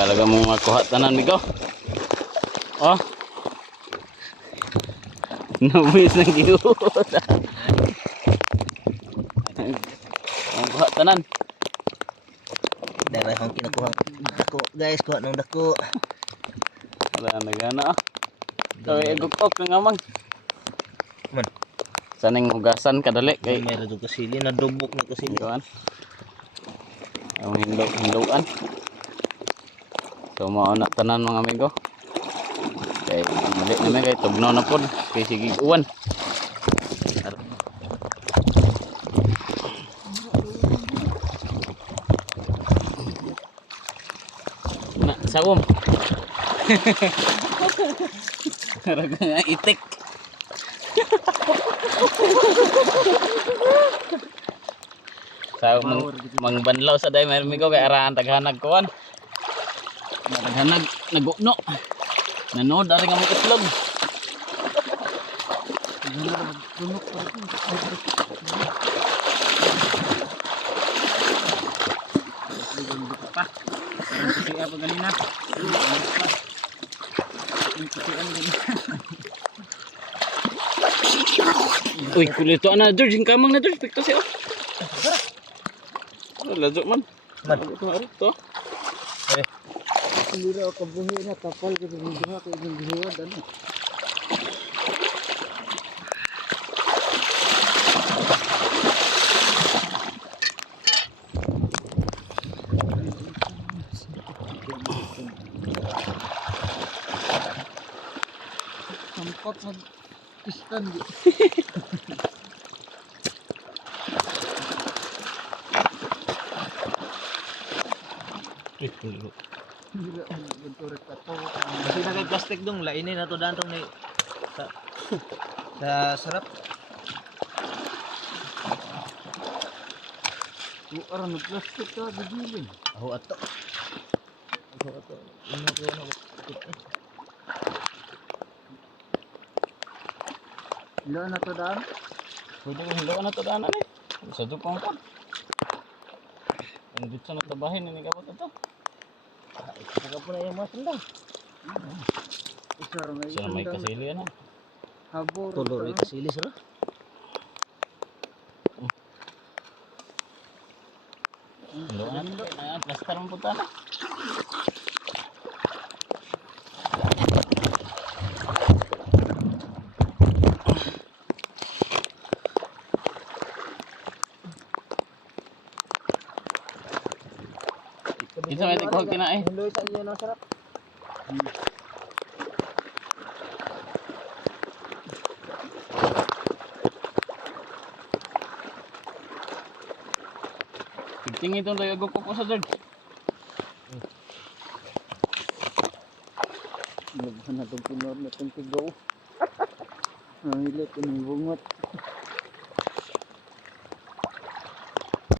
Talaga mong makuha tanan migo. Oh. Nabis ng gihuot. Ang kuha tanan. Dara hong kinukuha dako guys, kuha nang dako. Wala na gana. So igukok ng amang. Man, Saning hugasan kadali kay may radyo kasili na dubok na kasili. kuan. Ang hinduan. So mao na tanan mga amigo. Kay mali naman kay tugnaw na pod kay sige uwan. Na sawom. Karag nga itik. Sa mangbanlaw sa day may amigo kay araan taghanag kuan. Taghanag naguno. Nanood ari nga mga itlog. Tunok pa rin. Pa. Kasi apa ganina? Uy, kulito na George, yung kamang na George, pikto siya. Lazo man. Man. Ito. Hindi na ako buhi na tapal kasi hindi ako yung gihuwad ano. Sampat sa pistan di. Hindi na benturek kato. Kasi na kay plastic dong, lainin na to dantong ni sa sarap. Buar na plastic ka digilin. Aho ato. Ino ko na. Ilo na to daan. Pwede ko hindaw na ito daanan eh. Sa dupang pa. Ang dito na tabahin, hindi ka pa ito. Saka po na yung mga sandang. Isa ra may Siya may kasili yan. habor. Tulor ay kasili sir. Hindaw na ito. Plaster ang puta na. Isa may tikuhag kinain. Hindoy sa iyo na sarap. Tingin itong layo ko po sa George. Naghanap ng puno na itong tigaw. Ang hilit, ang bungot.